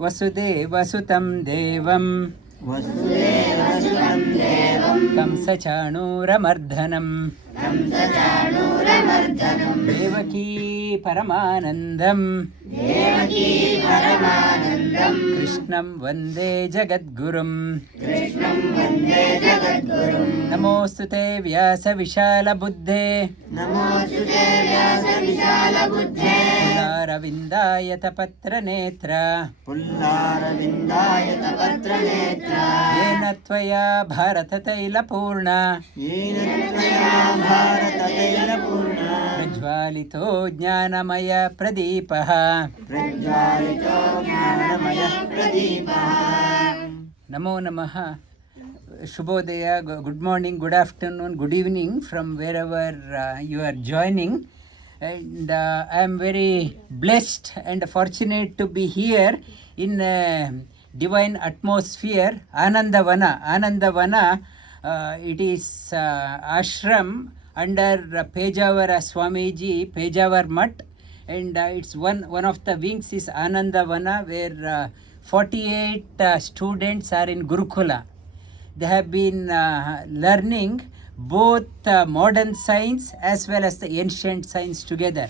वसुदेवसुतं देवं कंसचाणूरमर्दनं देवकी परमानन्दं कृष्णं वन्दे जगद्गुरुं नमोऽस्तुते व्यासविशालबुद्धे पुल्लारविन्दायतपत्रनेत्र येन त्वया भारततैलपूर्णा प्रज्वालितो ज्ञानमयप्रदीपः नमो नमः. Shubhodaya, good morning, good afternoon, good evening from wherever you are joining. And I am very blessed and fortunate to be here in a divine atmosphere, Anandavana. Anandavana, it is ashram under Pejavara Swamiji, Pejavara Mutt, and it's one of the wings is Anandavana, where 48 students are in Gurukula. They have been learning both modern science as well as the ancient science together.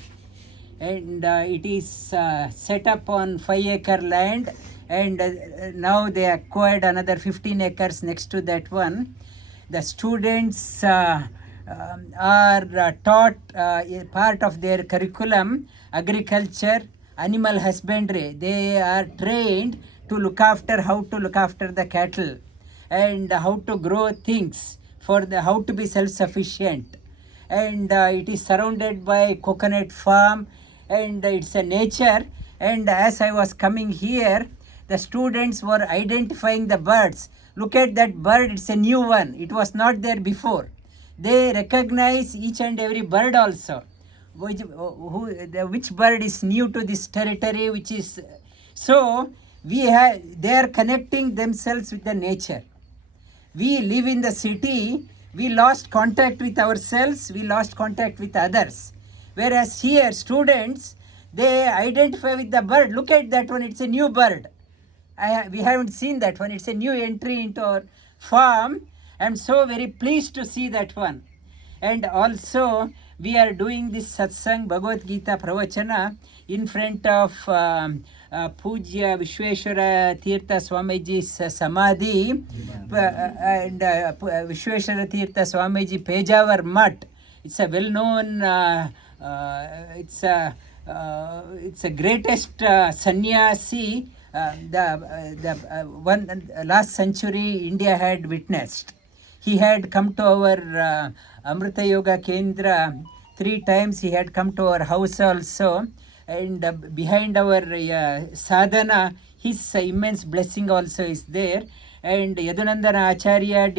And it is set up on 5-acre land, and now they acquired another 15 acres next to that one. The students are taught part of their curriculum agriculture, animal husbandry. They are trained to how to look after the cattle and how to grow things for how to be self-sufficient. And it is surrounded by coconut farm, and it's a nature. And as I was coming here, the students were identifying the birds. Look at that bird, it's a new one. It was not there before. They recognize each and every bird also. Which bird is new to this territory, which is... So, they are connecting themselves with the nature. We live in the city, we lost contact with ourselves, we lost contact with others. Whereas here, students, they identify with the bird. Look at that one, it's a new bird. We haven't seen that one, it's a new entry into our farm. I'm so very pleased to see that one. And also, we are doing this satsang Bhagavad Gita pravachana in front of Pujya Vishweshwara Tirtha Swamiji's Samadhi and Vishweshwara Tirtha Swamiji Pejavara Mutt. It's a well-known, it's a greatest sannyasi the one last century India had witnessed. He had come to our Amrita Yoga Kendra 3 times. He had come to our house also. And behind our sadhana, his immense blessing also is there. And Yadunandana Acharya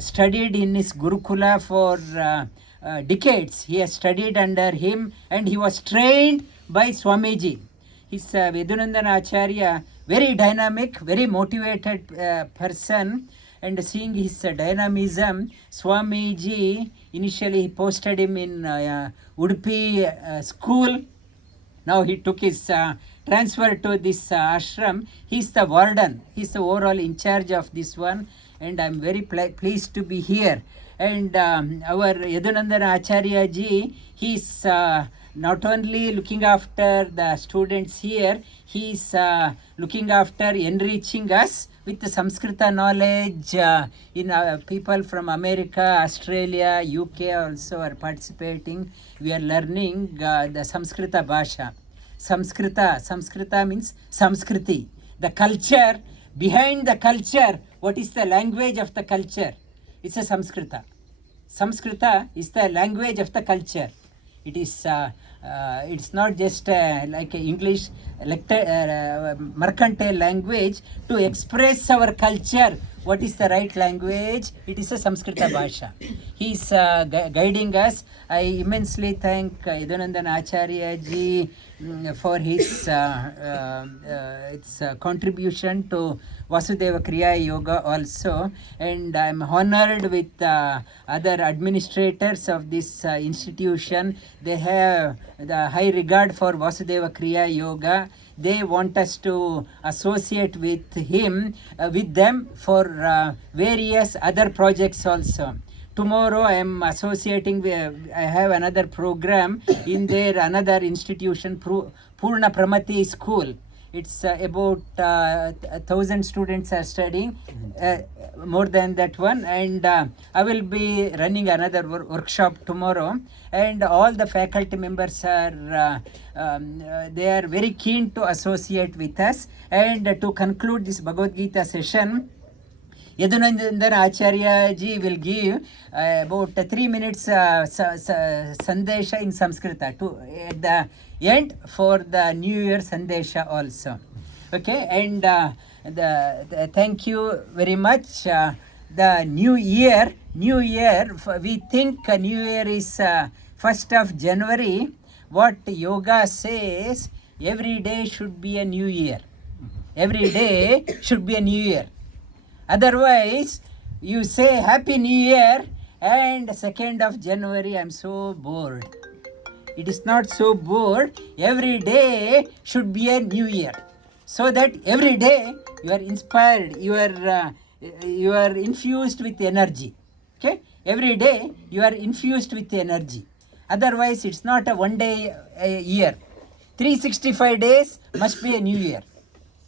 studied in his Gurukula for decades. He has studied under him, and he was trained by Swamiji. His Yadunandana Acharya, very dynamic, very motivated person. And seeing his dynamism, Swamiji, initially he posted him in Udupi school. Now he took his transfer to this ashram. He's the warden. He's the overall in charge of this one. And I'm very pleased to be here. And our Yadunandana Acharya ji, he's not only looking after the students here, he's looking after enriching us with the Samskrita knowledge. People from America, Australia, UK also are participating. We are learning the Samskrita Bhasha. Samskrita means Samskriti. The culture, behind the culture, what is the language of the culture? It's a Samskrita. Samskrita is the language of the culture. It is it's not just like a English mercantile language to express our culture. What is the right language? It is a Samskrita Bhasha. He is guiding us. I immensely thank Yadunandana Acharya ji for his contribution to Vasudeva Kriya Yoga also, and I am honored with other administrators of this institution. They have the high regard for Vasudeva Kriya Yoga. they want us to associate with with them for various other projects also. Tomorrow I am associating with, I have another program in their another institution, Purna Pramati School. It's about 1,000 students are studying, more than that one, and I will be running another workshop tomorrow, and all the faculty members are they are very keen to associate with us. And to conclude this Bhagavad Gita session, Yadunandan Acharya ji will give about 3 minutes sandesha in Sanskrita to at the end for the New Year sandesha also. Okay, and thank you very much. The New Year, we think New Year is 1st of January. What yoga says, every day should be a new year. Every day should be a new year. Otherwise, you say Happy New Year and 2nd of January, I'm so bored. It is not so bored. Every day should be a new year. So that every day you are inspired, you are infused with energy. Okay? Every day you are infused with energy. Otherwise, it's not a one day a year. 365 days must be a new year.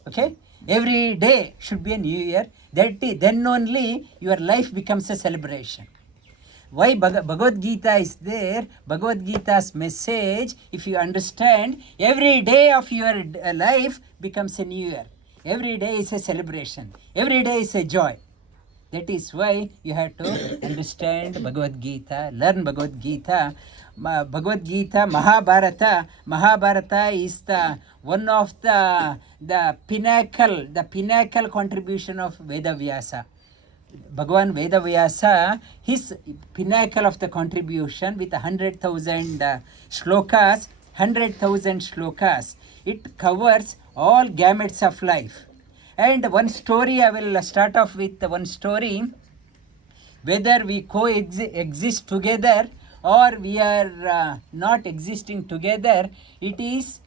Okay? Every day should be a new year. Then only your life becomes a celebration. Why Bhagavad Gita is there? Bhagavad Gita's message, if you understand, every day of your life becomes a new year. Every day is a celebration. Every day is a joy. That is why you have to understand Bhagavad Gita, learn Bhagavad Gita. Bhagavad Gita, Mahabharata is the one of the pinnacle contribution of Vedavyasa. Bhagavan Vedavyasa, his pinnacle of the contribution with 100,000 shlokas, 100,000 shlokas. It covers all gamuts of life. And one story, I will start off with one story. Whether we coexist together or we are not existing together, it is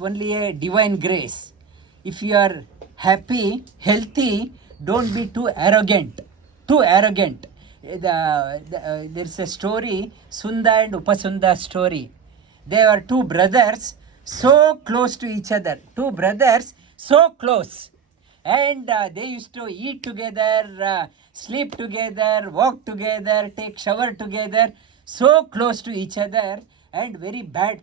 only a divine grace. If you are happy, healthy, don't be too arrogant. There's a story, Sunda and Upasunda story. They were two brothers, so close to each other. Two brothers, so close. And they used to eat together, sleep together, walk together, take shower together, so close to each other, and very bad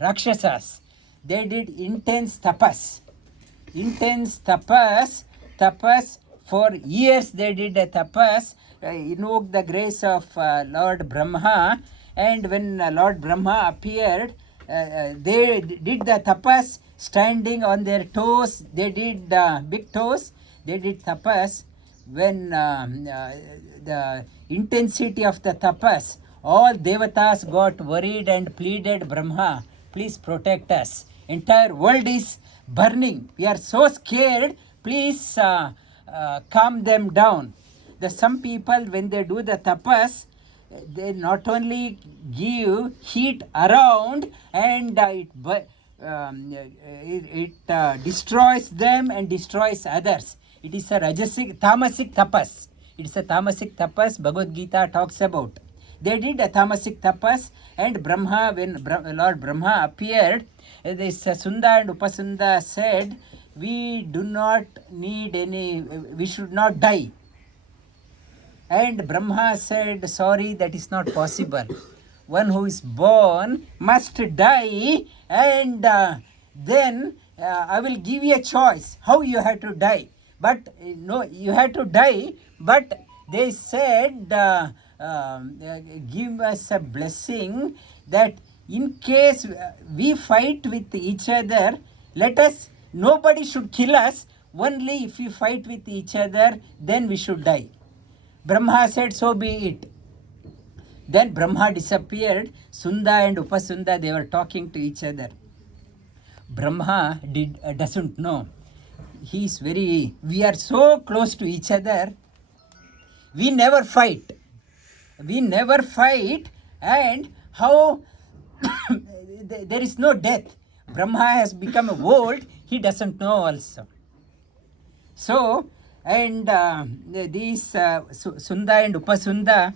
Rakshasas. They did intense tapas. Tapas for years they did a tapas, invoked the grace of Lord Brahma, and when Lord Brahma appeared, they did the tapas standing on their toes. They did big toes. They did tapas. When the intensity of the tapas, all devatas got worried and pleaded, Brahma, please protect us. Entire world is burning. We are so scared. Please calm them down. Some people, when they do the tapas, they not only give heat around, and it destroys them and destroys others. It is a tamasic tapas. It is a tamasic tapas Bhagavad Gita talks about. They did a tamasic tapas, and Brahma, when Lord Brahma appeared, this Sunda and Upasunda said, we do not need we should not die. And Brahma said, sorry, that is not possible. One who is born must die, and then I will give you a choice how you have to die. But no, you have to die. But they said, give us a blessing that in case we fight with each other, nobody should kill us. Only if we fight with each other, then we should die. Brahma said, so be it. Then Brahma disappeared. Sunda and Upasunda, they were talking to each other. Brahma doesn't know. We are so close to each other. We never fight. And how there is no death. Brahma has become old, he doesn't know also. So, and these Sunda and Upasunda,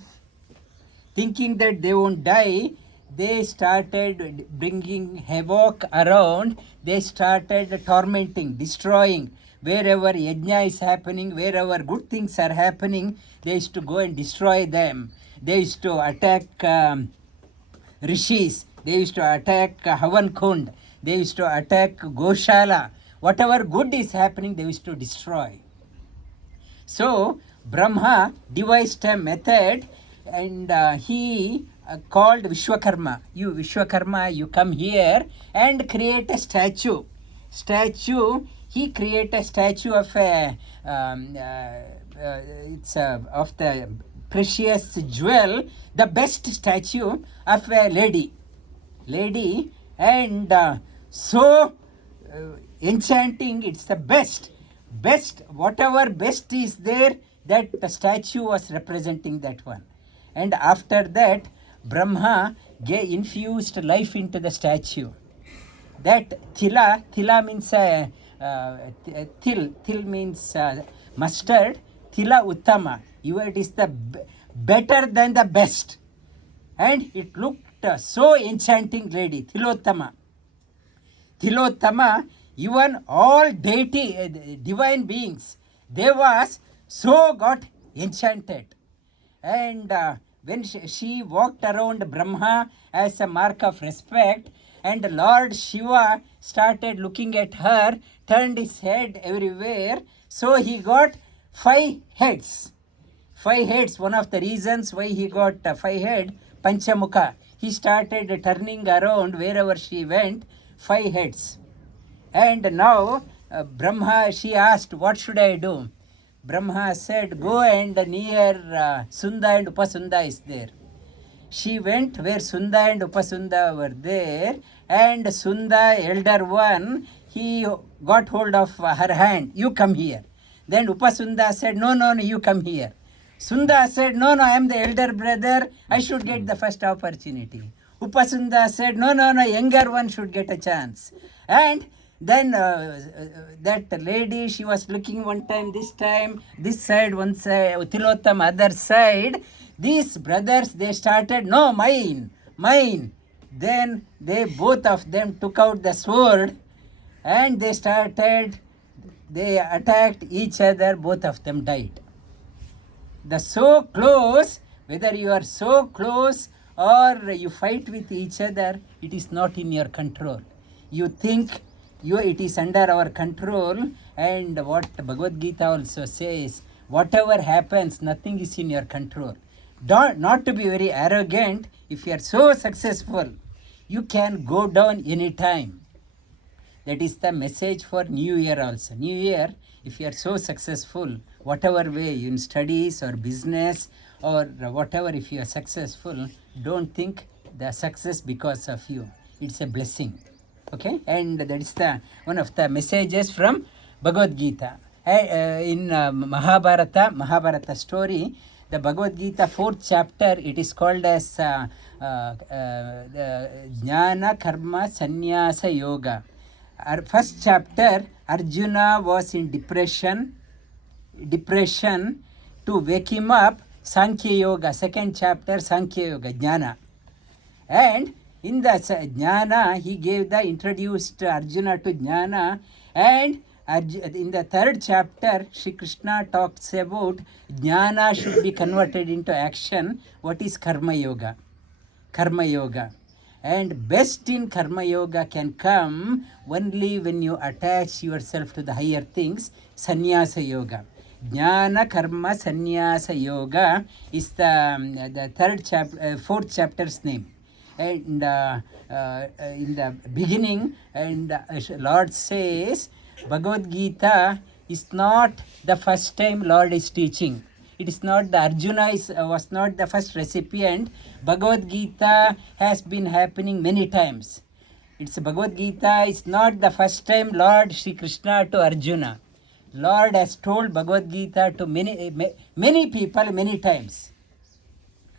thinking that they won't die, they started bringing havoc around. They started tormenting, destroying. Wherever yajna is happening, wherever good things are happening, they used to go and destroy them. They used to attack rishis, they used to attack Havan Kund, they used to attack Goshala. Whatever good is happening, they used to destroy. So Brahma devised a method, and he called Vishwakarma. You Vishwakarma, you come here and create a statue. He created a statue of a of the precious jewel, the best statue of a lady, and so enchanting. It's the best, whatever best is there, that the statue was representing that one. And after that, Brahma infused life into the statue. That tila means til means mustard, tila uttama, it is the better than the best, and it looked so enchanting lady, tilottama, even all deity divine beings, devas, so got enchanted. And when she walked around Brahma as a mark of respect, and Lord Shiva started looking at her, turned his head everywhere, so he got 5 heads. 5 heads, one of the reasons why he got 5 head, Panchamukha. He started turning around wherever she went, 5 heads. And now Brahma, she asked, what should I do? Brahma said, go and near Sunda and Upasunda is there. She went where Sunda and Upasunda were there, and Sunda, elder one, he got hold of her hand. You come here. Then Upasunda said, no, you come here. Sunda said, no, I am the elder brother. I should get the first opportunity. Upasunda said, no, younger one should get a chance. And then that lady, she was looking one time, this side, one side, Tilottam, other side. These brothers, they started, no, mine. Then they, both of them, took out the sword, and they attacked each other, both of them died. The so close, whether you are so close or you fight with each other, it is not in your control. You think it is under our control, and what Bhagavad Gita also says, whatever happens, nothing is in your control. Not to be very arrogant. If you are so successful, you can go down anytime. That is the message for New Year also. New Year, if you are so successful, whatever way, in studies or business or whatever, if you are successful, don't think the success because of you. It's a blessing. Okay, and that is one of the messages from Bhagavad Gita. In Mahabharata story, the Bhagavad Gita 4th chapter, it is called as Jnana Karma Sannyasa Yoga. Our first chapter, Arjuna was in depression to wake him up, Sankhya Yoga. Second chapter, Sankhya Yoga, Jnana. And in the Jnana, he introduced Arjuna to Jnana, and in the 3rd chapter, Shri Krishna talks about Jnana should be converted into action. What is Karma Yoga? And best in Karma Yoga can come only when you attach yourself to the higher things, Sannyasa Yoga. Jnana Karma Sannyasa Yoga is the 4th chapter's name. And in the beginning, and Lord says, Bhagavad Gita is not the first time Lord is teaching. It is not the Arjuna was not the first recipient. Bhagavad Gita has been happening many times. It's Bhagavad Gita is not the first time Lord Shri Krishna to Arjuna. Lord has told Bhagavad Gita to many people many times.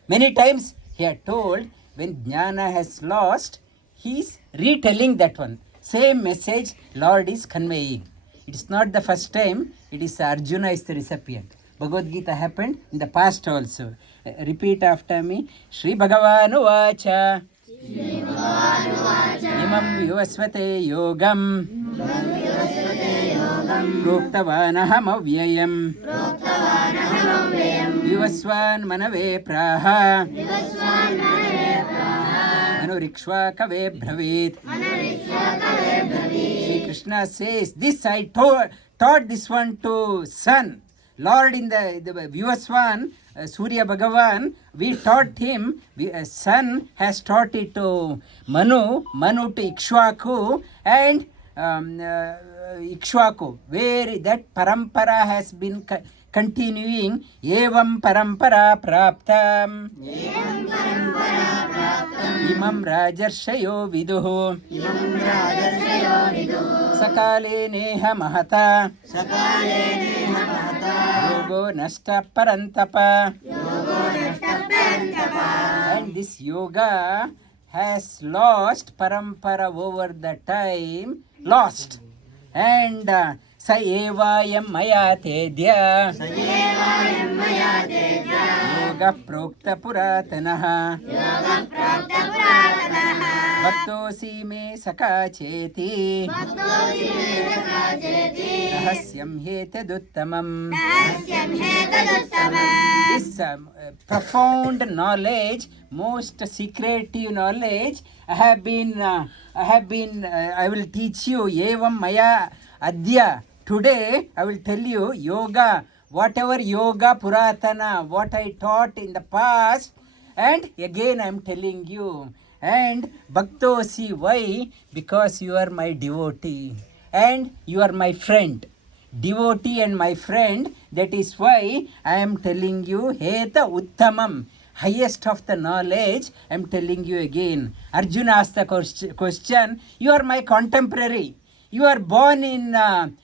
Many times he had told, when Jnana has lost, he is retelling that one. Same message Lord is conveying. It is not the first time, it is Arjuna is the recipient. Bhagavad Gita happened in the past also. Repeat after me. Shri bhagavan uvacha. Imam vivasvate yogam. Proktavan aham avyayam. Vivasvan manave praha. Manur ikshvakave bravit. Shri Krishna says, this I taught this one to son. Lord in the Vivasvan, Surya Bhagavan, we taught him, son has taught it to Manu to Ikshvaku, and Ikshvaku, where that parampara has been continuing, evam parampara-praptam, imam rajarshayo viduh, kaleneha mahata, yogo nashtah parantapa. And this yoga has lost parampara over the time, lost. And sa evayam mayatedya, yoga proktah puratanah, bhaktosi me sakacheti, rahasyam hetaduttamam. This profound knowledge, most secretive knowledge, I will teach you. Evam maya adya. Today I will tell you yoga, whatever yoga puratana, what I taught in the past, and again I am telling you. And bhaktosi, why? Because you are my devotee and you are my friend. Devotee and my friend, that is why I am telling you heta uttamam, highest of the knowledge. I am telling you again. Arjuna asked the question, you are my contemporary. You are born in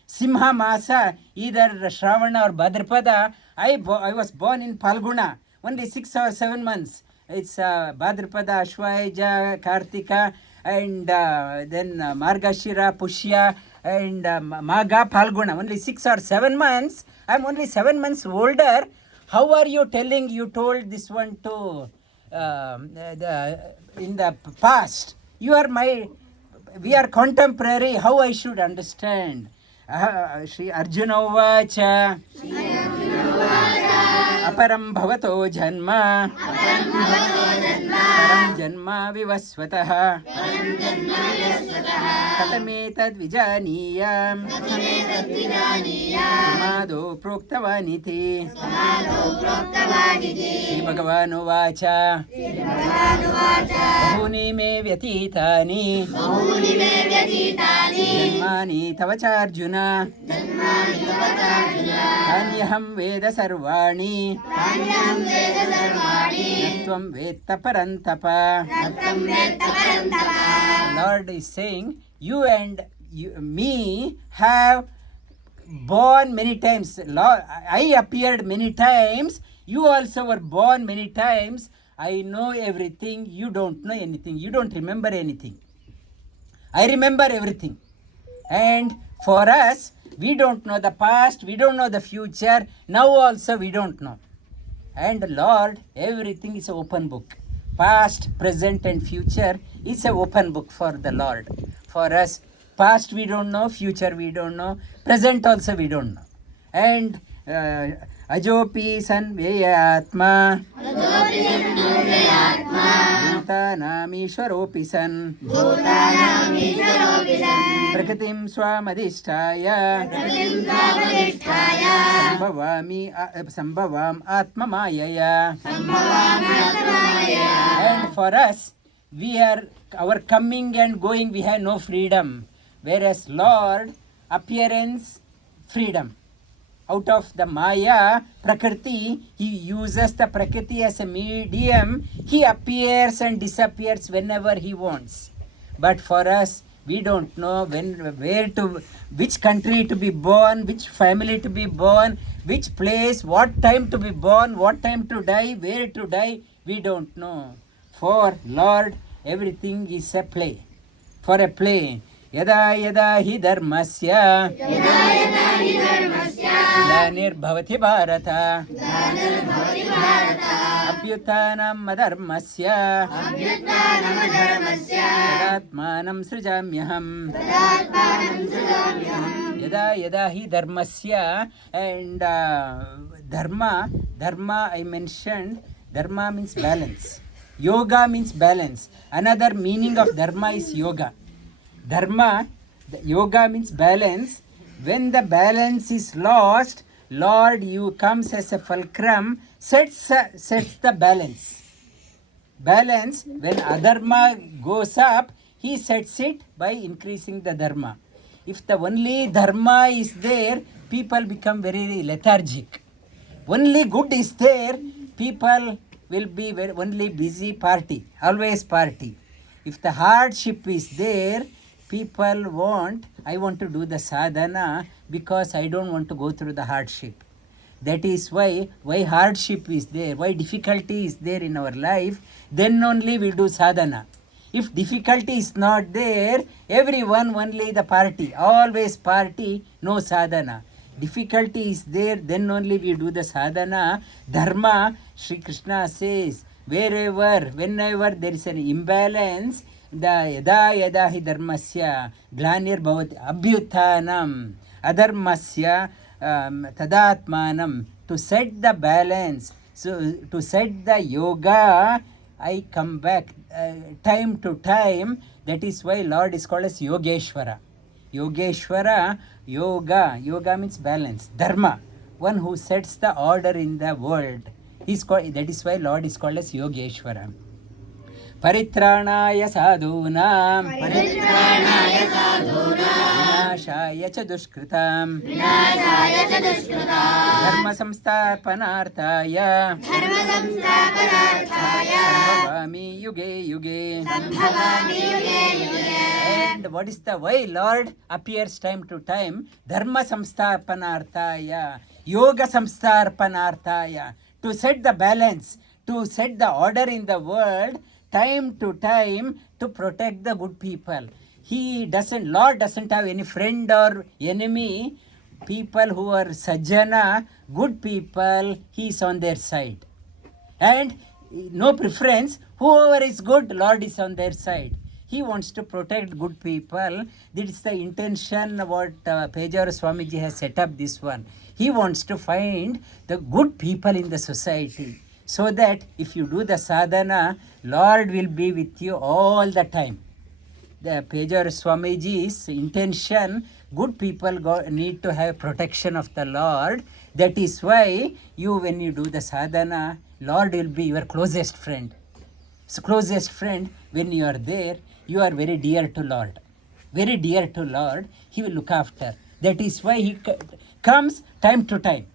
Simha Masa, either Shravana or Bhadrapada. I was born in Palguna, only 6 or 7 months. It's Bhadrapada, Ashwaja, Kartika, and then Margashira, Pushya, and Magha, Palguna. Only 6 or 7 months. I'm only 7 months older. How are you telling? You told this one to in the past. You are my. We are contemporary. How I should understand? Shri Arjuna uvacha. Aparam bhavato janma. Param janma vivasvatah. Katametad vijaniyam. Samado proktavaniti. Shri bhagavan uvacha. Bahuni me vyatitani. Janmani tavacharjuna. Anyaham veda sarvani. Natvam vetta parantapa. Lord is saying, you and me have born many times. Lord, I appeared many times. You also were born many times. I know everything. You don't know anything. You don't remember anything. I remember everything. And for us, we don't know the past. We don't know the future. Now also we don't know. And Lord, everything is an open book. Past, present and future is an open book for the Lord. For us, past we don't know, future we don't know, present also we don't know. And ajopi sanveyatma, bhutanam ishvaropi san, prakritim swamadhisthaya, sambhavamyatma-mayaya. And for us, our coming and going, we have no freedom. Whereas Lord, appearance, freedom. Out of the Maya, Prakriti, he uses the Prakriti as a medium. He appears and disappears whenever he wants. But for us, we don't know which country to be born, which family to be born, which place, what time to be born, what time to die, where to die. We don't know. For Lord, everything is a play. for a play. Yada yada hi dharmasya glanirbhavati bharata abhyutanam adharmasya tadatmanam srijamyaham. Yada yada hi dharmasya, and dharma I mentioned, dharma means balance. Yoga means balance. Another meaning of dharma is yoga. Dharma, yoga means balance. When the balance is lost, Lord, you comes as a fulcrum, sets the balance. Balance, when adharma goes up, he sets it by increasing the dharma. If the only dharma is there, people become very lethargic. Only good is there, people will be only busy party, always party. If the hardship is there, people I want to do the sadhana because I don't want to go through the hardship. That is why hardship is there, why difficulty is there in our life, then only we do sadhana. If difficulty is not there, everyone only the party, always party, no sadhana. Difficulty is there, then only we do the sadhana. Dharma, Sri Krishna says, whenever there is an imbalance, the yada hi dharmasya glanir bhavati abhyutanam adharmasya tadatmanam, to set the balance. So to set the yoga, I come back time to time. That is why Lord is called as Yogeshwara. Yogeshwara, yoga means balance. Dharma, one who sets the order in the world. That is why Lord is called as Yogeshwara. Paritranaya sadhunam vinashaya cha dushkritam dharma-sansthapanarthaya sambhavami yuge yuge. And what is the why Lord appears time to time? Dharma-sansthapanarthaya, yoga-sansthapanarthaya, to set the balance, to set the order in the world, time to time, to protect the good people. Lord doesn't have any friend or enemy. People who are sajjana, good people, he is on their side. And no preference, whoever is good, Lord is on their side. He wants to protect good people. This is the intention what Pejara Swamiji has set up this one. He wants to find the good people in the society, so that if you do the sadhana, Lord will be with you all the time. The Pejara Swamiji's intention, good people need to have protection of the Lord. That is why when you do the sadhana, Lord will be your closest friend. So closest friend, when you are there, you are very dear to Lord. Very dear to Lord, he will look after. That is why he comes time to time.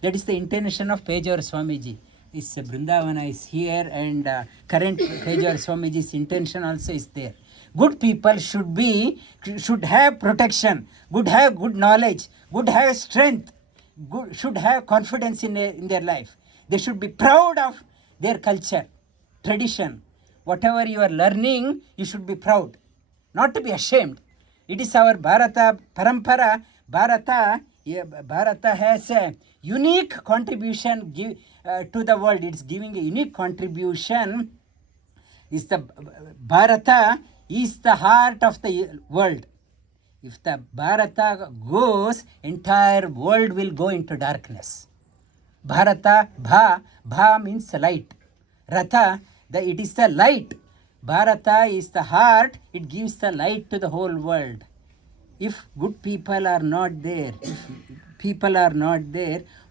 That is the intention of Pejara Swamiji. This Vrindavana is here, and current Pejara Swamiji's intention also is there. Good people should have protection, have good knowledge, have strength, should have confidence in their life. They should be proud of their culture, tradition. Whatever you are learning, you should be proud, not to be ashamed. It is our Bharata parampara. Bharata has a unique contribution to the world. It's giving a unique contribution. Bharata is the heart of the world. If the Bharata goes, entire world will go into darkness. Bharata, bha means light. Ratha, it is the light. Bharata is the heart, it gives the light to the whole world. If good people are not there,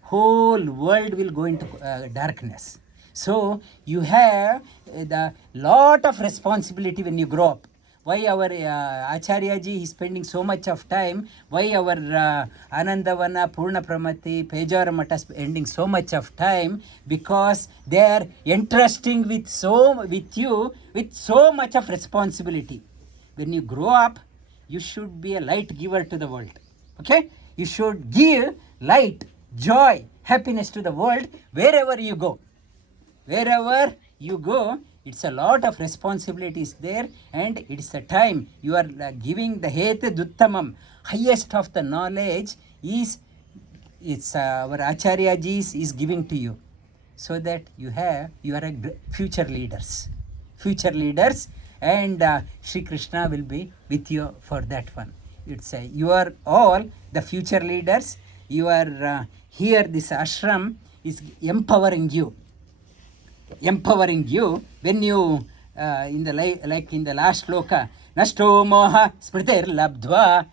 whole world will go into darkness. So you have the lot of responsibility when you grow up. Why our Acharya ji is spending so much of time? Why our Anandavana, Purna Pramati, Pejara Mata spending so much of time? Because they are entrusting with you with so much of responsibility. When you grow up, you should be a light giver to the world. Okay? You should give light, joy, happiness to the world wherever you go. Wherever you go, It's a lot of responsibilities there, and it's a time you are giving the hete duttamam, highest of the knowledge is our Acharya ji is giving to you, so that you are a future leaders, and Shri Krishna will be with you for that one. It's you are all the future leaders. You are here. This ashram is empowering you when you in the like in the last shloka, nashto moha smritir labdva,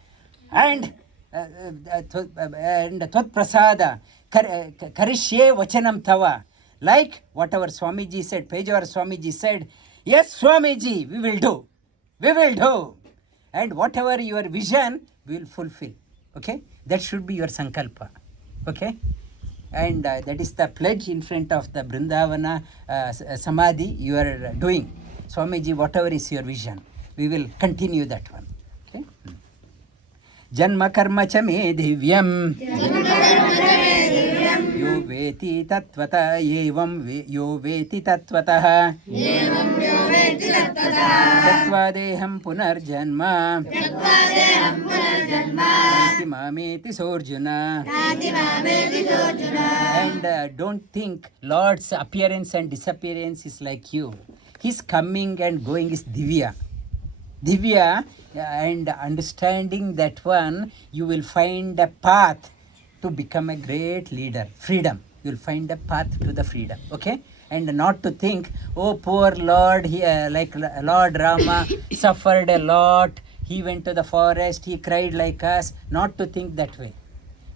and tvat prasada karishye vachanam tava, like whatever Swamiji said, Pejawar Swamiji said, yes Swamiji, we will do, and whatever your vision we will fulfill. Okay, that should be your sankalpa. Okay, and that is the pledge in front of the Brindavana Samadhi you are doing. Swamiji, whatever is your vision, we will continue that one. Okay. Janma karma cha me divyam yo veti tattvata evam yo veti tattvataha tattvadeham punarjanma mameti sorjuna. And don't think Lord's appearance and disappearance is like you. His coming and going is divya, and understanding that one, you will find a path to become a great leader. Freedom, you will find a path to the freedom. Okay, and not to think, oh poor Lord, he like Lord Rama suffered a lot, he went to the forest, he cried like us. Not to think that way.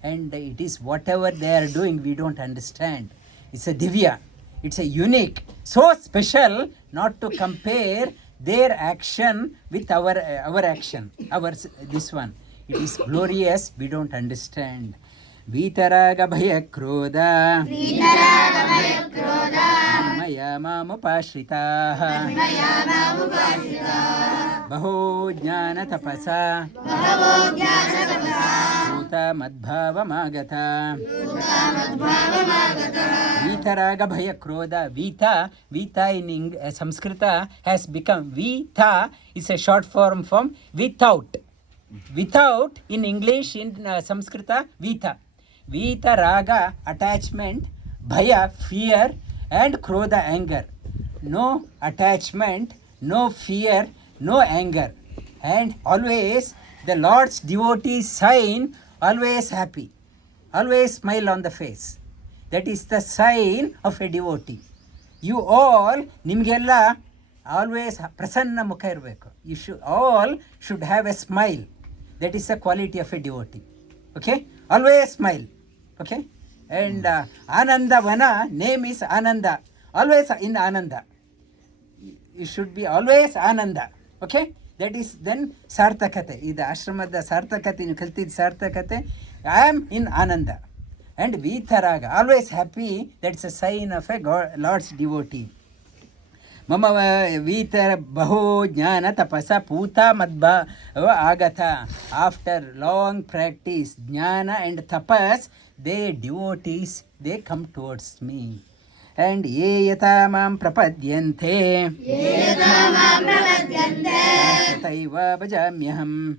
And it is whatever they are doing, we don't understand. It's a divya, it's a unique, so special, not to compare their action with our action, this one. It is glorious, we don't understand. Vitaraga bhaya krodha maya mamupashrita baho jnana tapasa bhuta madbhavamagata. Vitaraga bhaya krodha. Vita in Sanskrita has become Vita, is a short form from without. Without in English, in Sanskrita, Vita. Vita raga, attachment, bhaya, fear, and krodha, anger. No attachment, no fear, no anger. And always the Lord's devotee sign, always happy, always smile on the face. That is the sign of a devotee. You all, nimgella, always prasanna mukha irbeku. You should all should have a smile. That is the quality of a devotee. Okay, always smile. Okay, and Ananda Vana, name is Ananda, always in Ananda. You should be always Ananda. Okay, that is then Sarthakate. Ida ashramada Sarthakate, you kaltid Sarthakate. I am in Ananda. And Vitaraga, always happy, that's a sign of a Lord's devotee. Mama Vitar Baho Jnana Tapasa Puta Madba Agata. After long practice, Jnana and Tapas, they devotees, they come towards me. And ye yata mam prapadyante tataiva bhajamyaham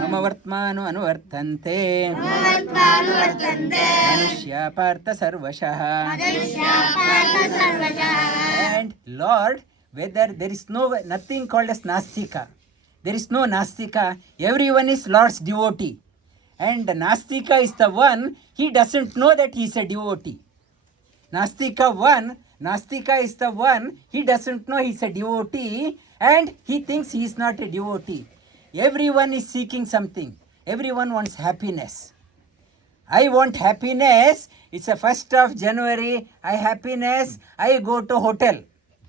mama vartmanu anuvartante manushya partha sarvashah. And Lord, whether there is nothing called as Nastika, there is no Nastika, everyone is Lord's devotee. And Nastika is the one, he doesn't know that he is a devotee. Nastika is the one, he doesn't know he is a devotee, and he thinks he is not a devotee. Everyone is seeking something. Everyone wants happiness. I want happiness. It's the 1st of January. I go to hotel.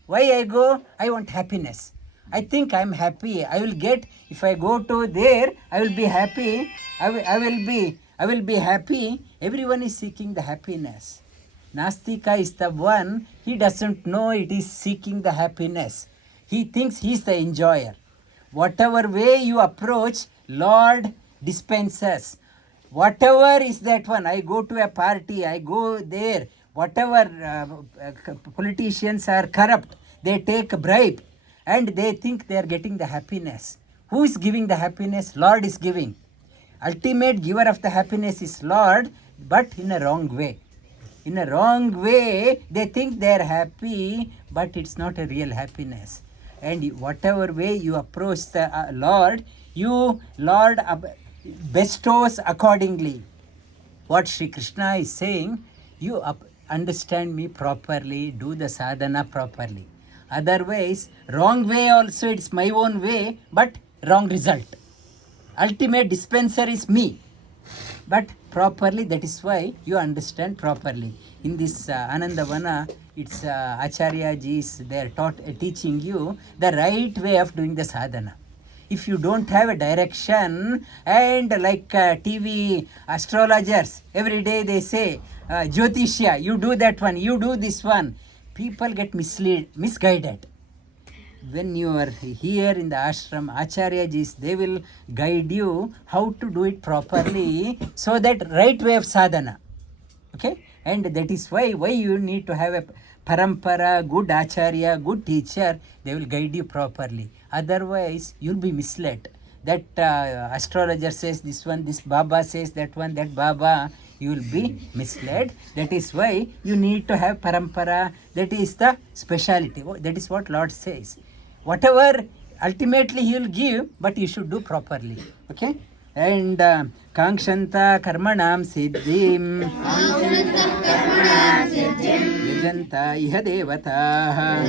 Why I go? I want happiness. I think I'm happy. I will get, if I go to there, I will be happy. I will be happy. Everyone is seeking the happiness. Nastika is the one, he doesn't know it is seeking the happiness. He thinks he is the enjoyer. Whatever way you approach, Lord dispenses. Whatever is that one, I go to a party, I go there. whatever politicians are corrupt, they take a bribe and they think they are getting the happiness. Who is giving the happiness? Lord is giving. Ultimate giver of the happiness is Lord, but in a wrong way. In a wrong way, they think they are happy, but it's not a real happiness. And whatever way you approach the Lord, Lord bestows accordingly. What Shri Krishna is saying, you understand me properly, do the sadhana properly. Otherwise, wrong way also, it's my own way, but wrong result. Ultimate dispenser is me. But properly, that is why you understand properly. In this Anandavana, it's Acharya Ji's, they are teaching you the right way of doing the sadhana. If you don't have a direction, and like TV astrologers, every day they say, Jyotishya, you do that one, you do this one. People get misguided. When you are here in the ashram, Acharya Jis, they will guide you how to do it properly, so that right way of sadhana. Okay? And that is why you need to have a parampara, good Acharya, good teacher, they will guide you properly. Otherwise, you'll be misled. That astrologer says this one, this Baba says that one, that Baba, you will be misled. That is why you need to have parampara. That is the speciality. That is what Lord says. Whatever ultimately He will give, but you should do properly. Okay? And Kankshanta karmanam siddhim yajanta iha devataah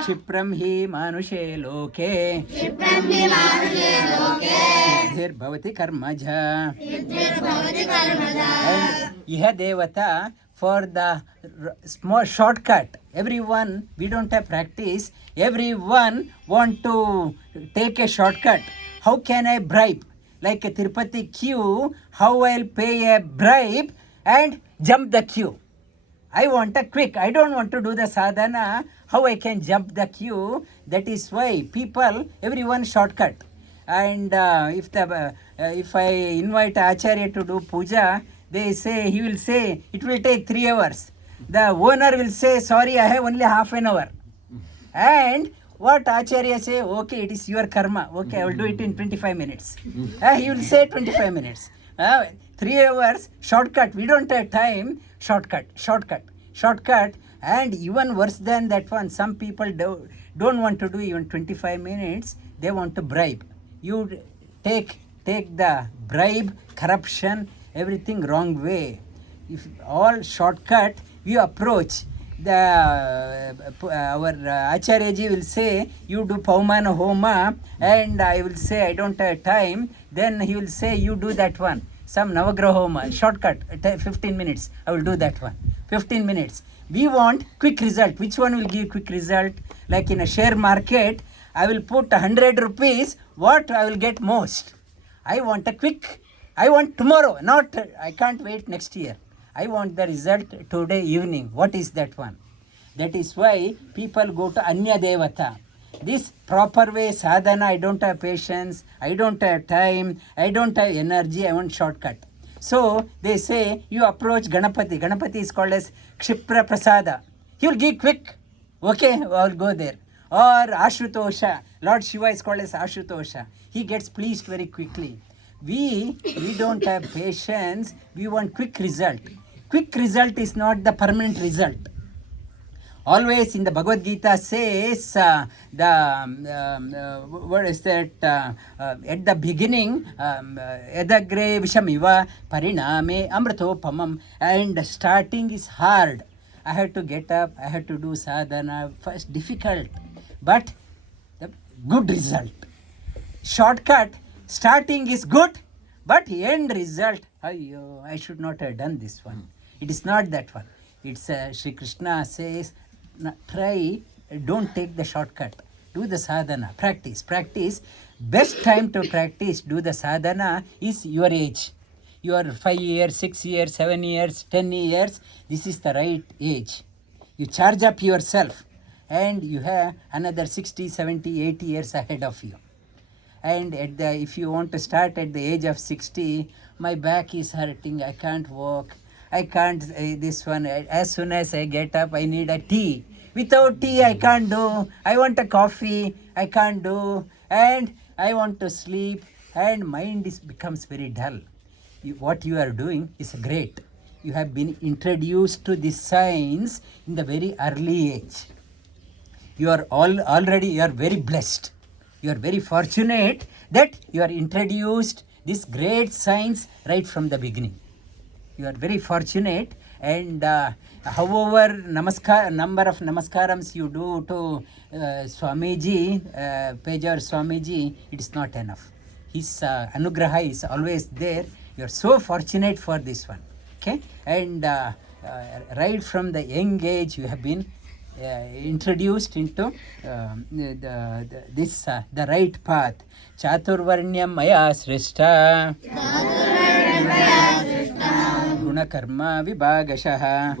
Kshipram hi manushe loke siddhir bhavati karmaja. And iha devata, for the small shortcut. Everyone, we don't have practice. Everyone want to take a shortcut. How can I bribe? Like a Tirupati queue, how I'll pay a bribe and jump the queue. I want a quick. I don't want to do the sadhana. How I can jump the queue? That is why people, everyone shortcut. And if I invite Acharya to do puja, they say, he will say, it will take 3 hours. The owner will say, sorry, I have only half an hour. And what Acharya say, okay, it is your karma. Okay, I will do it in 25 minutes. He will say 25 minutes. 3 hours, shortcut. We don't have time. Shortcut. And even worse than that one, some people don't want to do even 25 minutes. They want to bribe. You take the bribe, corruption, everything wrong way. If all shortcut, you approach. Our Acharyaji will say, you do Paumana Homa, and I will say, I don't have time. Then he will say, you do that one. Some Navagraha Homa, shortcut, 15 minutes. I will do that one. 15 minutes. We want quick result. Which one will give quick result? Like in a share market, I will put 100 rupees. What I will get most? I want a quick. I want tomorrow. Not, I can't wait next year. I want the result today evening. What is that one? That is why people go to Anya Devata. This proper way sadhana, I don't have patience, I don't have time, I don't have energy, I want shortcut. So they say you approach Ganapati. Ganapati is called as Kshipra Prasada. He will give quick. Okay, I'll go there. Or Ashutosha. Lord Shiva is called as Ashutosha. He gets pleased very quickly. We don't have patience. We want quick result. Quick result is not the permanent result. Always in the Bhagavad Gita says, what is that? At the beginning, edagre vishamiva pariname amritopamam. And starting is hard. I had to get up, I had to do sadhana. First difficult, but the good result. Shortcut, starting is good, but end result, I should not have done this one. It is not that one. It's Shri Krishna says, try, don't take the shortcut. Do the sadhana, practice. Best time to practice, do the sadhana is your age. You are 5 years, 6 years, 7 years, 10 years. This is the right age. You charge up yourself and you have another 60, 70, 80 years ahead of you. And if you want to start at the age of 60, my back is hurting, I can't walk, I can't, this one, as soon as I get up, I need a tea. Without tea, I can't do. I want a coffee, I can't do. And I want to sleep, and mind becomes very dull. What you are doing is great. You have been introduced to this science in the very early age. You are already, you are very blessed. You are very fortunate that you are introduced this great science right from the beginning. You are very fortunate, and however number of namaskarams you do to Swamiji, Pejor Swamiji, it is not enough. His anugraha is always there. You are so fortunate for this one. Okay, and right from the young age you have been introduced into the right path. Chaturvarnyam maya shrishta gunakarma vibhagashaha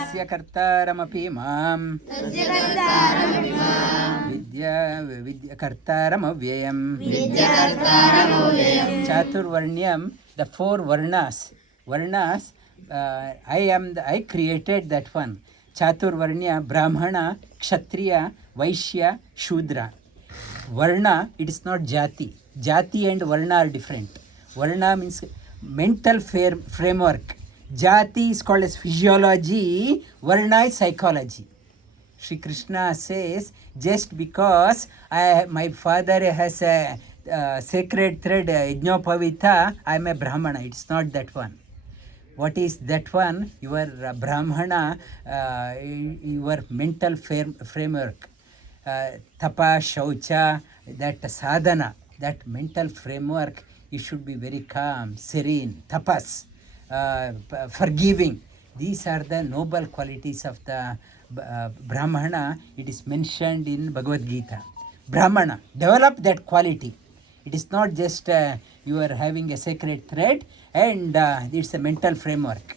tasya kartaramapi imam vidya kartaram avyayam. Chaturvarnyam, the four varnas. I created that one. Chaturvarnya, Brahmana, Kshatriya, Vaishya, Shudra. Varna, it is not Jati. Jati and Varna are different. Varna means mental framework. Jati is called as physiology. Varna is psychology. Shri Krishna says, just because my father has a sacred thread, Yajnopavita, I am a Brahmana. It's not that one. What is that one? Your Brahmana, your mental framework. Tapa, Shaucha, that sadhana, that mental framework, you should be very calm, serene, tapas, forgiving. These are the noble qualities of the Brahmana. It is mentioned in Bhagavad Gita. Brahmana, develop that quality. It is not just you are having a sacred thread and it's a mental framework.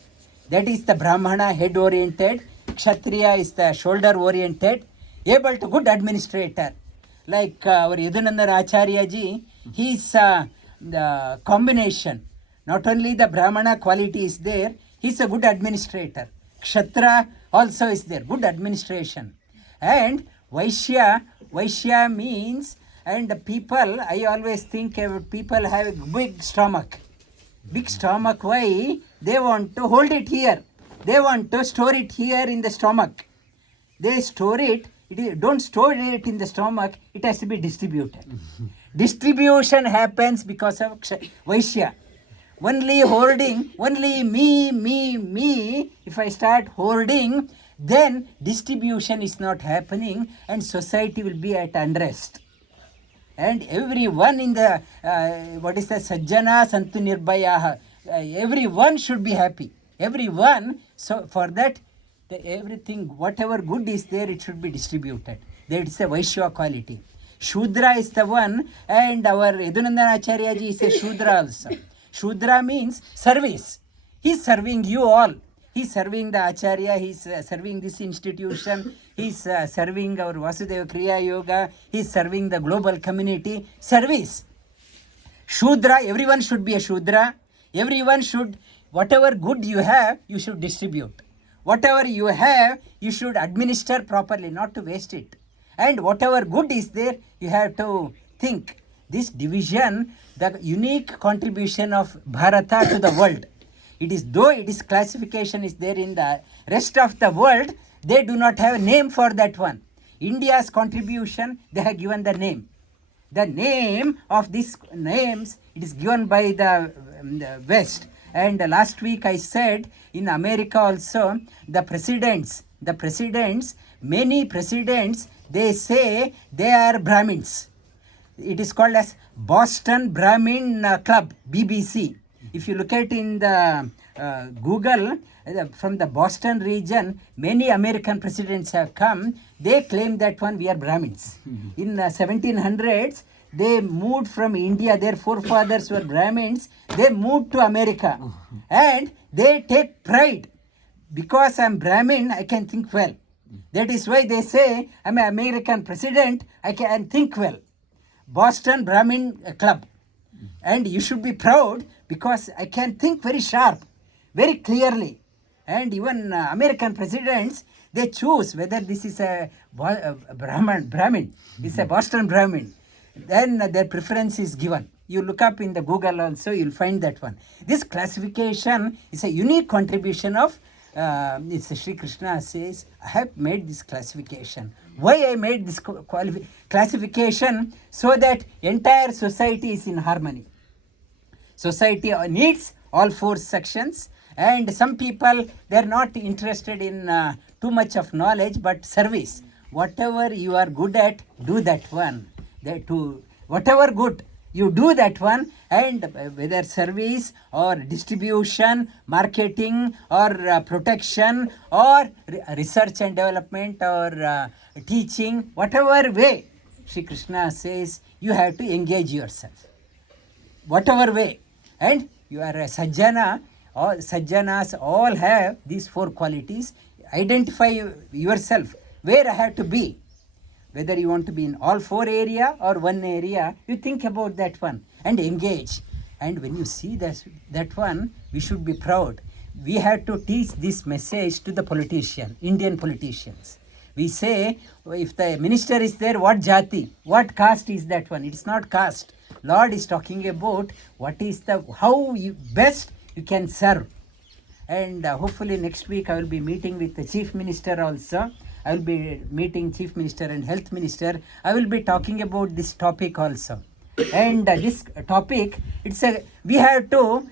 That is the Brahmana, head oriented. Kshatriya is the shoulder oriented, able to good administrator. Like our Yadunandar Acharya ji, he is the combination. Not only the Brahmana quality is there, he is a good administrator. Kshatra also is there, good administration. And Vaishya means, and the people, I always think people have a big stomach. Big stomach, why? They want to hold it here. They want to store it here in the stomach. They store it, don't store it in the stomach, it has to be distributed. Distribution happens because of Vaishya. Only hoarding, only me. If I start hoarding, then distribution is not happening and society will be at unrest. And everyone in the, Sajjana Santu Nirbhayaha, everyone should be happy. Everyone, so for that, everything, whatever good is there, it should be distributed. That is a Vaishya quality. Shudra is the one, and our Yadunandan Acharya ji is a Shudra also. Shudra means service. He is serving you all. He is serving the Acharya, he is serving this institution, he is serving our Vasudeva Kriya Yoga, he is serving the global community. Service. Shudra, everyone should be a Shudra. Everyone should, whatever good you have, you should distribute. Whatever you have, you should administer properly, not to waste it. And whatever good is there, you have to think. This division, the unique contribution of Bharata to the world. It is, though it is classification is there in the rest of the world, they do not have a name for that one. India's contribution, they have given the name. The name of these names, it is given by the West. And last week I said, in America also, the presidents, many presidents, they say they are Brahmins. It is called as Boston Brahmin Club, BBC. If you look at in the Google, from the Boston region, many American presidents have come. They claim that one, we are Brahmins. In 1700s, they moved from India. Their forefathers were Brahmins. They moved to America. And they take pride. Because I am Brahmin, I can think well. That is why they say, I am an American president, I can think well. Boston Brahmin Club. And you should be proud because I can think very sharp, very clearly. And even American presidents, they choose whether this is a Brahmin, it's a Boston Brahmin. Then their preference is given. You look up in the Google also, you'll find that one. This classification is a unique contribution of, it's Sri Krishna says, I have made this classification. Why I made this classification? So that entire society is in harmony. Society needs all four sections, and some people, they're not interested in too much of knowledge, but service. Whatever you are good at, do that one. Whatever good, you do that one, and whether service or distribution, marketing or protection or research and development or teaching, whatever way, Sri Krishna says, you have to engage yourself. Whatever way. And you are a sajjana, all sajjanas all have these four qualities. Identify yourself, where I have to be. Whether you want to be in all four area or one area, you think about that one and engage. And when you see that one, we should be proud. We have to teach this message to the politician, Indian politicians. We say, if the minister is there, what jati, what caste is that one? It's not caste. Lord is talking about what is how you best you can serve. And hopefully next week I will be meeting with the Chief Minister also. I will be meeting Chief Minister and Health Minister. I will be talking about this topic also. And this topic, we have to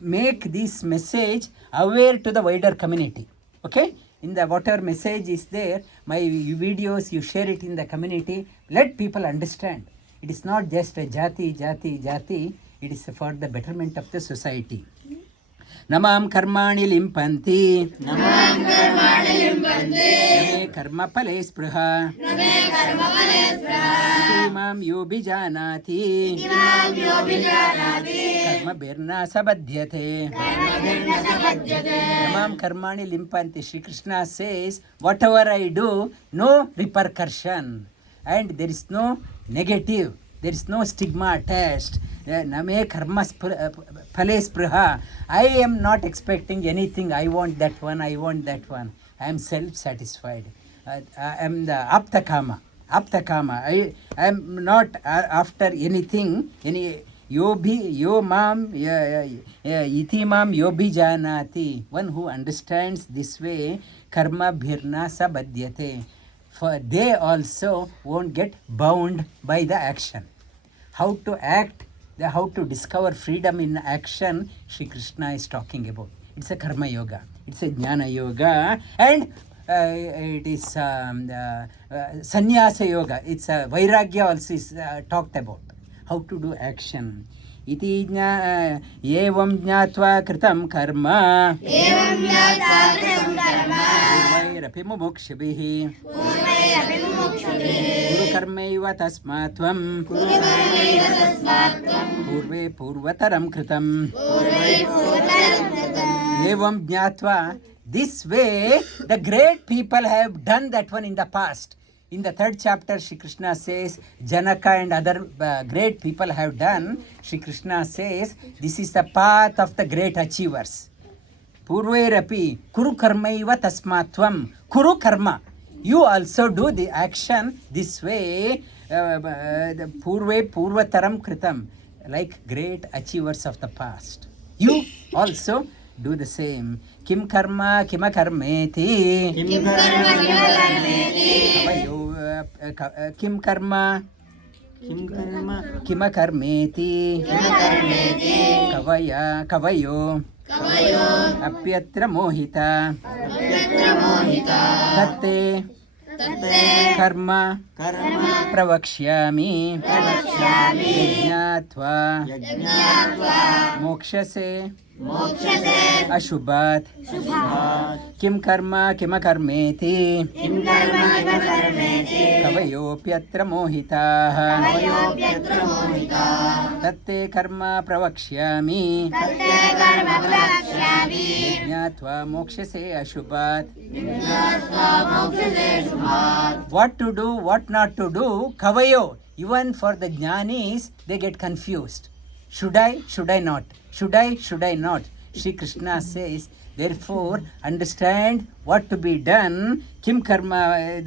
make this message aware to the wider community. Okay? In the whatever message is there, my videos, you share it in the community. Let people understand. It is not just a jati. It is for the betterment of the society. Namam karmani limpanti. Name karma pales praha. Imam yobijanati. Karma birna sabadhyate. Namam karmani limpanti. Shri Krishna says, whatever I do, no repercussion. And there is no negative. There is no stigma attached. Name karma phales praha. I am not expecting anything. I want that one. I am self-satisfied. I am the aptakama. I am not after anything. Yomam itimam yobijanati. One who understands this way, karma bhirna sabadhyate. For they also won't get bound by the action. How to act, how to discover freedom in action, Shri Krishna is talking about. It's a karma yoga, it's a jnana yoga, and it is sannyasa yoga. It's a vairagya also is talked about. How to do action. Iti evam jnatva kritam karma. Purvairapi mumukshabhihi. Guru karmaiva tasmatvam. Purve purvataram kritam. Evam jnatva. This way, the great people have done that one in the past. In the third chapter, Shri Krishna says, Janaka and other great people have done. Shri Krishna says, this is the path of the great achievers. Purvairapi, kuru karmaiva tasmatvam. Kuru karma. You also do the action this way. Purve purvataram kritam. Like great achievers of the past. You also do the same. Kim karma kima karmeti. Kim karma kima karmeti. Kavayo apyatra mohita. Tatte karma pravakshyami. Yajnatva mokshase ashubhat. Kim karma kima karmeti. Kavayopyatra mohitaah. Tatte karma pravakshyami. Jnatva mokshase ashubhat. What to do, what not to do, kavayo. Even for the jnanis, they get confused. Should I not? Should I not? Shri Krishna says, therefore, understand what to be done. Kim karma,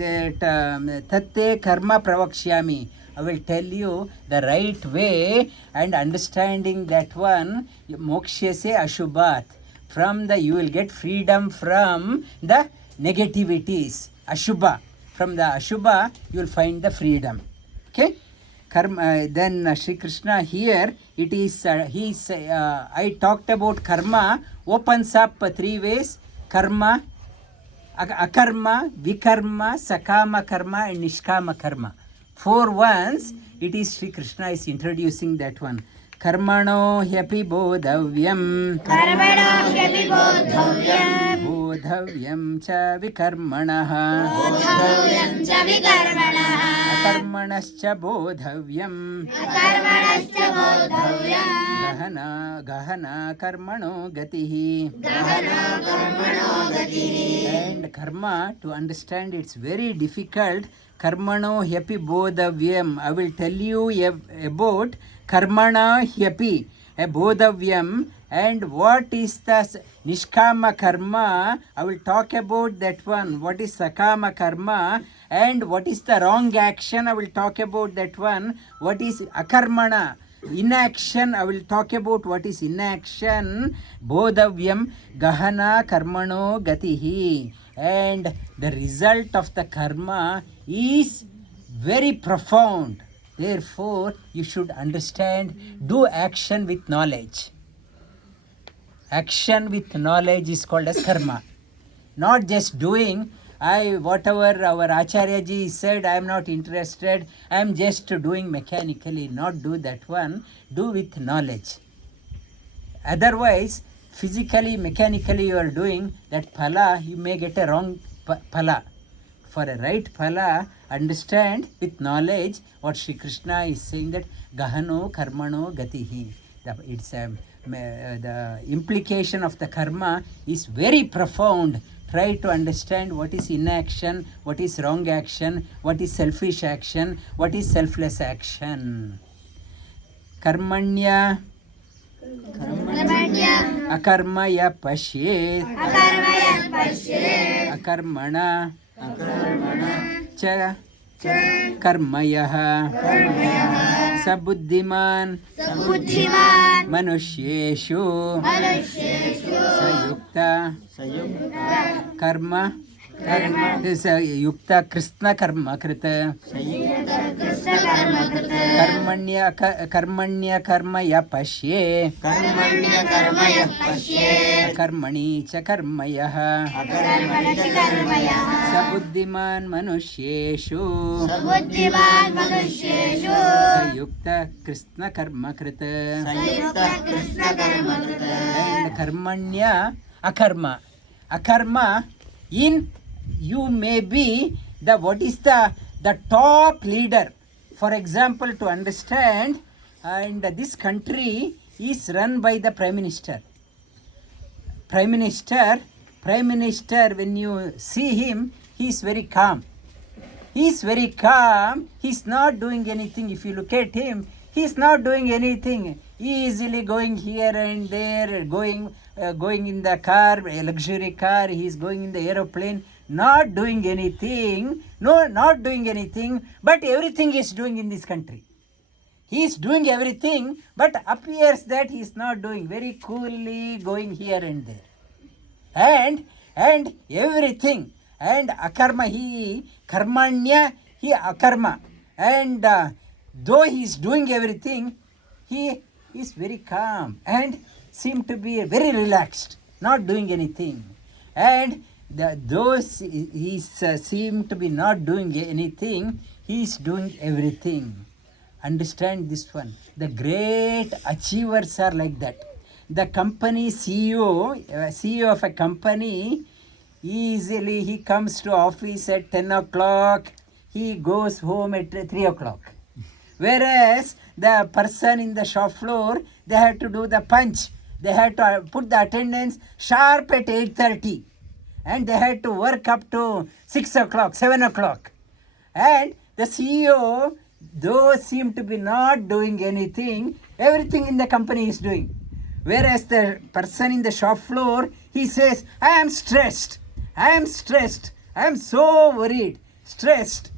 tatte karma pravakshyami. I will tell you the right way, and understanding that one, mokshase ashubhat. From the, you will get freedom from the negativities. Ashubha. From the ashubha, you will find the freedom. Okay? Karma, then Shri Krishna here, it is, I talked about karma, opens up three ways: karma, akarma, vikarma, sakama karma, and nishkama karma. 4 ones, it is Shri Krishna is introducing that one. Karmano hyapi bodhavyam. Karmano hyapi bodhavyam. Bodhavyam cha vikarmanaha. Bodhavyam cha vikarmanaha. Akarmanascha bodhavyam. Akarmanascha bodhavyam. Gahana karmano gatihi. Gahana karmano gatihi. And karma, to understand, it's very difficult. Karmano hyapi bodhavyam. I will tell you about karmana hyapi, bodhavyam, and what is the nishkama karma. I will talk about that one. What is sakama karma, and what is the wrong action. I will talk about that one. What is akarmana, inaction. I will talk about what is inaction. Bodhavyam, gahana karmano gatihi. And the result of the karma is very profound. Therefore, you should understand, do action with knowledge. Action with knowledge is called as karma. Not just doing, whatever our Acharya ji said, I am not interested, I am just doing mechanically. Not do that one, do with knowledge. Otherwise, physically, mechanically you are doing that phala, you may get a wrong phala. For a right phala, understand with knowledge what Shri Krishna is saying, that gahano karmano gatihi. It's the implication of the karma is very profound. Try to understand what is inaction, what is wrong action, what is selfish action, what is selfless action. Karmanya akarmaya pashyet. Akarmana cha karmayah sabuddhiman manushyeshu sayukta karma yukta krishna karma krita karmanya karmaya pasye karmani cha karmayah sabuddhiman manushyeshu sayukta krishna karma krita and karmanya akarma in you may be the what is the top leader. For example, to understand, and this country is run by the Prime Minister. Prime Minister, when you see him, he is very calm. He is very calm. He is not doing anything. If you look at him, he is not doing anything. Easily going here and there, going in the car, a luxury car. He is going in the aeroplane. Not doing anything. No, not doing anything. But everything is doing in this country. He is doing everything, but appears that he is not doing. Very coolly going here and there. And everything. And akarma, he karmanya, he akarma. And though he is doing everything, he is very calm and seem to be very relaxed, not doing anything. And those he seem to be not doing anything, he is doing everything. Understand this one. The great achievers are like that. The company CEO of a company, easily he comes to office at 10 o'clock, he goes home at 3 o'clock. Whereas the person in the shop floor, they had to do the punch. They had to put the attendance sharp at 8:30. And they had to work up to 6 o'clock, 7 o'clock. And the CEO, though seem to be not doing anything, everything in the company is doing. Whereas the person in the shop floor, he says, I am stressed, I am stressed, I am so worried, stressed.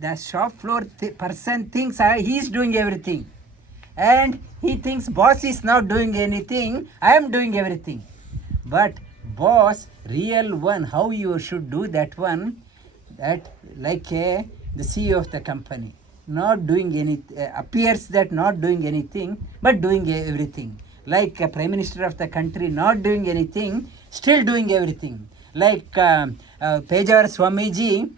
The shop floor person thinks he is doing everything, and he thinks boss is not doing anything, I am doing everything. But boss, real one, how you should do that one, that like the CEO of the company, not doing any, appears that not doing anything but doing everything. Like a prime minister of the country, not doing anything, still doing everything. Like Pejawar Swamiji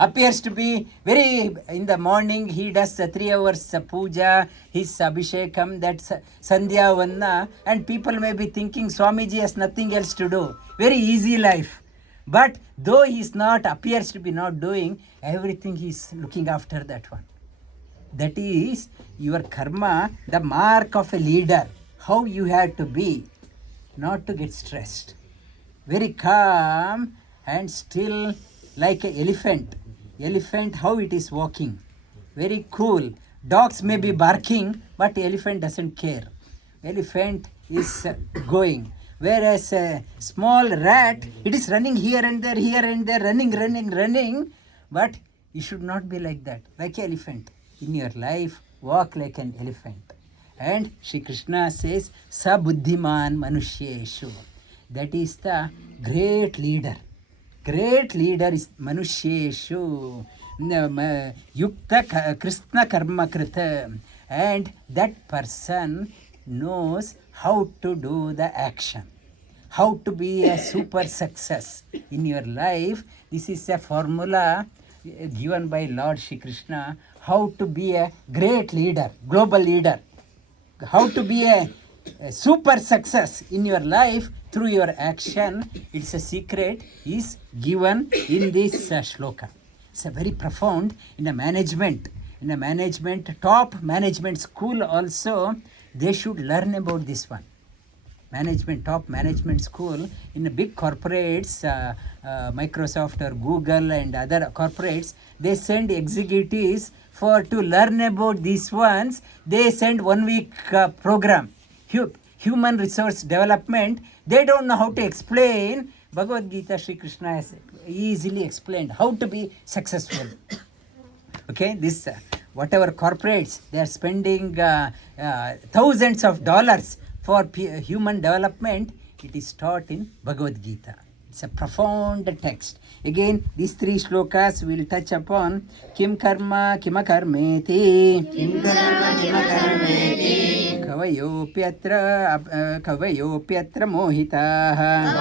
appears to be very, in the morning he does 3 hours puja, his abhishekam, that's sandhya vanna, and people may be thinking Swamiji has nothing else to do, very easy life. But though he is not, appears to be not doing everything, he is looking after that one. That is your karma, the mark of a leader, how you have to be, not to get stressed, very calm and still, like an elephant how it is walking, very cool. Dogs may be barking, but elephant doesn't care, elephant is going. Whereas a small rat, it is running here and there, running, but you should not be like that, like an elephant. In your life, walk like an elephant. And Shri Krishna says, Sa buddhiman manushyeshu. That is the great leader. Great leader is manushyeshu. Yukta Krishna karma krita. And that person knows how to do the action, how to be a super success in your life. This is a formula given by Lord Shri Krishna, how to be a great leader, global leader, how to be a super success in your life through your action. It's a secret is given in this shloka. It's a very profound in the management. In the management, top management school also, they should learn about this one. Management, top management school in the big corporates, Microsoft or Google and other corporates, they send executives for to learn about these ones. They send 1 week program, human resource development. They don't know how to explain. Bhagavad Gita, Shri Krishna has easily explained how to be successful. Okay, this whatever corporates, they are spending thousands of dollars for human development. It is taught in Bhagavad Gita. It's a profound text. Again, these 3 shlokas will touch upon kim karma kimakarmeti, kavayopyatra mohitaha,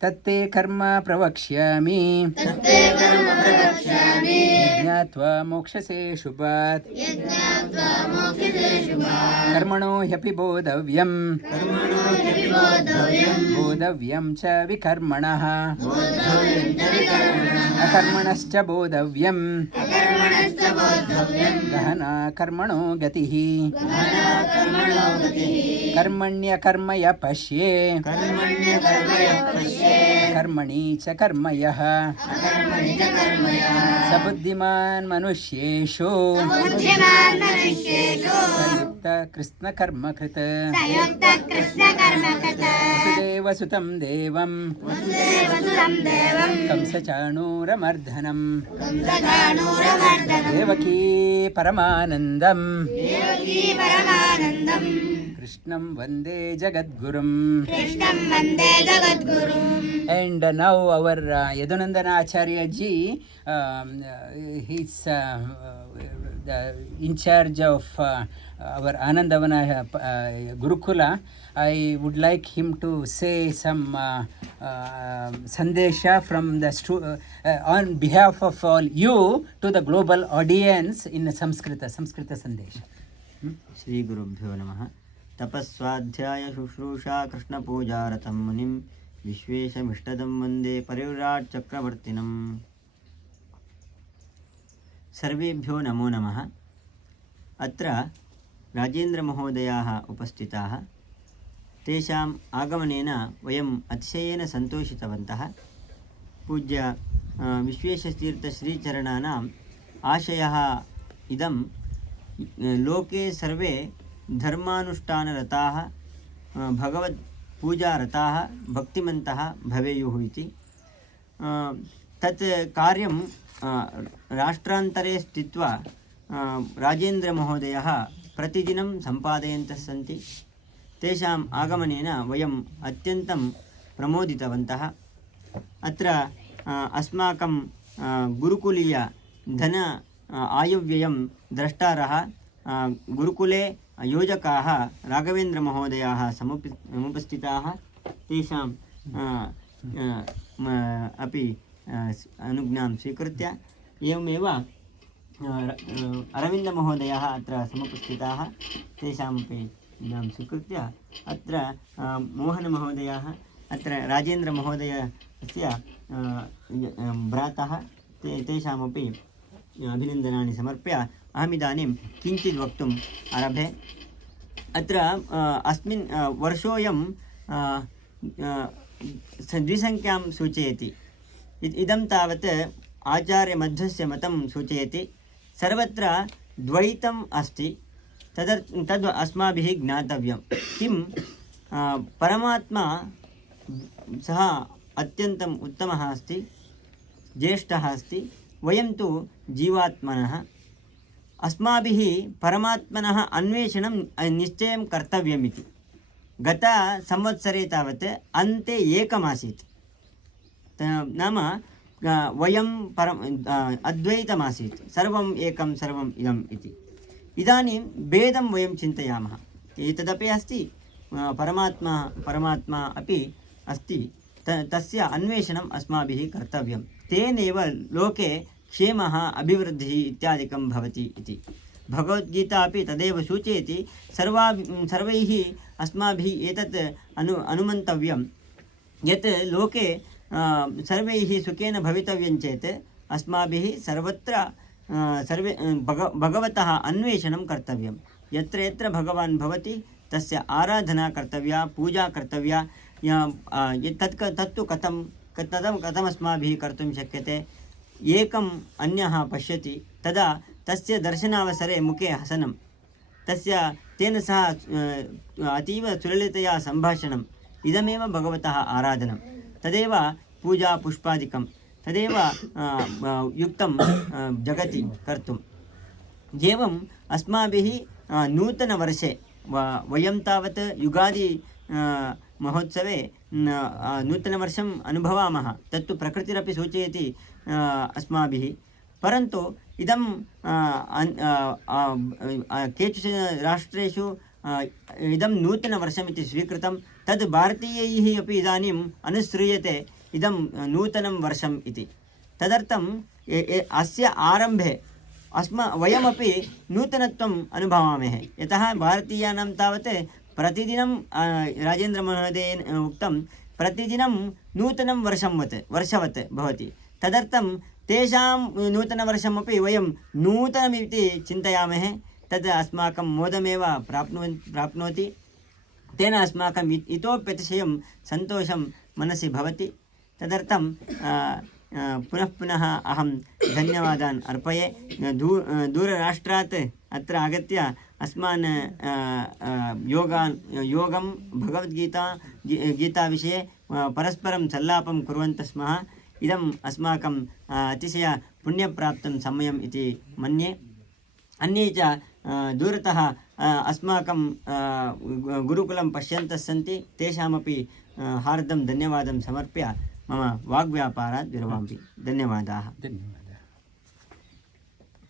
tatte karma pravakshyami, ज्ञात्वा मोक्षसे शुभात्, कर्मणो ह्यपि बोधव्यं, बोधव्यं च विकर्मणः, अकर्मणश्च बोधव्यं, गहना कर्मणो गतिः, कर्मण्यकर्मय पश्ये, कर्मणि च कर्मयः, सबुद्धिमान मनुष्येषु संयुक्त कृष्ण कर्म कृत, वसुदेव सुतं देवं कंसचाणूरमर्दनं, देवकी परमानन्दं कृष्णं वन्दे जगद्गुरुं. And now our Yadunandana Acharya ji, he's the in charge of our Anandavana Gurukula. I would like him to say some sandesha from the on behalf of all you to the global audience in Samskrita sandesha. Shri Gurubhyo Namaha. Tapaswadhyaya Shushrusha Krishna Pujaratam Munim Vishveshamištadam Vande Parivirat Chakravartinam. Sarvebhyo Namo Namaha. Atra Rajendra Mahodayaः उपस्थिताः. तेषाम् आगमनेन वयम् अतिशयेन सन्तोषितवन्तः. पूज्य विश्वेशतीर्थश्रीचरणानाम् आशयः इदं लोके सर्वे धर्मानुष्ठानरताः भगवत्पूजारताः भक्तिमन्तः भवेयुः इति। तत् कार्यं राष्ट्रान्तरे स्थित्वा राजेन्द्रमहोदयः प्रतिदिनं सम्पादयन्तः सन्ति। तेषाम् आगमनेन वयम् अत्यन्तं प्रमोदितवन्तः। अत्र अस्माकं गुरुकुलीय धन आयव्ययं द्रष्टारः गुरुकुले योजकाः राघवेन्द्रमहोदयाः समुपस्थिताः। तेषां अपि अनुज्ञां स्वीकृत्य एवमेव अरविन्दमहोदयाः अत्र समुपस्थिताः। तेषामपि अनुज्ञां स्वीकृत्य अत्र मोहनमहोदयाः अत्र राजेन्द्रमहोदयस्य भ्रातः तेषामपि अभिनन्दनानि समर्प्य अहमिदानीं किञ्चित् वक्तुम् आरभे। अत्र अस्मिन् वर्षोऽयं द्विसङ्ख्यां सूचयति। इदं तावत् आचार्यमध्वस्य मतं सूचयति। सर्वत्र द्वैतम् अस्ति। तद् अस्माभिः ज्ञातव्यं। किं परमात्मा सः अत्यन्तम् उत्तमः अस्ति, ज्येष्ठः अस्ति। वयं तु जीवात्मनः। अस्माभिः परमात्मनः अन्वेषणं निश्चयं कर्तव्यमिति। गतसंवत्सरे तावत् अन्ते एकमासीत्, नाम वयं अद्वैतमासीत्, सर्वम् एकं सर्वम् इदम् इति। इदानीं भेदं वयं चिन्तयामः। एतदपि अस्ति, परमात्मा अपि अस्ति। तस्य अन्वेषणम् अस्माभिः कर्तव्यं। तेनैव लोके क्षेमः अभिवृद्धिः इत्यादिकं भवति इति। भगवद्गीता अपि तदेव सूचयति। सर्वैः अस्माभिः एतत् अनुमन्तव्यं यत् लोके सर्वैः सुखेन भवितव्यं चेत् अस्माभिः सर्वत्र भगवतः अन्वेषणं कर्तव्यं। यत्र यत्र भगवान् भवति तस्य आराधना कर्तव्या, पूजा कर्तव्या। तत्तु कथम् अस्माभिः कर्तुं शक्यते। एकम् अन्यः पश्यति, तदा तस्य दर्शनावसरे मुखे हसनं, तेन सह अतीव सुललितया सम्भाषणम्, इदमेव भगवतः आराधनं। तदेव पूजा पुष्पादिकं, तदेव युक्तं जगति कर्तुम्। एवम् अस्माभिः नूतनवर्षे वयं तावत् युगादि महोत्सवे नूतनवर्षम् अनुभवामः। तत्तु प्रकृतिरपि सूचयति अस्माभिः। परन्तु इदं केषुचन राष्ट्रेषु इदं नूतनवर्षमिति स्वीकृतं। तद् भारतीयैः अपि इदानीम् अनुसृयते इदं नूतनं वर्षम् इति। तदर्थम् अस्य आरम्भे वयमपि नूतनत्वम् अनुभवामः। यतः भारतीयानां तावत् प्रतिदिनं राजेन्द्रमहोदयेन उक्तं प्रतिदिनं नूतनं वर्षवत् भवति। तदर्थं तेषां नूतनवर्षमपि वयं नूतनमिति चिन्तयामः। तद् अस्माकं मोदमेव प्राप्नोति। तेन अस्माकम् इतोप्यतिशयं सन्तोषं मनसि भवति। तदर्थं पुनः अहं धन्यवादान् अर्पये। दूरराष्ट्रात् अत्र आगत्य अस्मान् योगं गीताविषये परस्परं सल्लापं कुर्वन्तः स्मः। इदम् अस्माकम् अतिशय पुण्यप्राप्तं समयम् इति मन्ये। अन्ये च दूरतः अस्माकं गुरुकुलं पश्यन्तः सन्ति। तेषामपि हार्दं धन्यवादं समर्प्य मम वाग्व्यापारात् विरमामि। धन्यवादाः।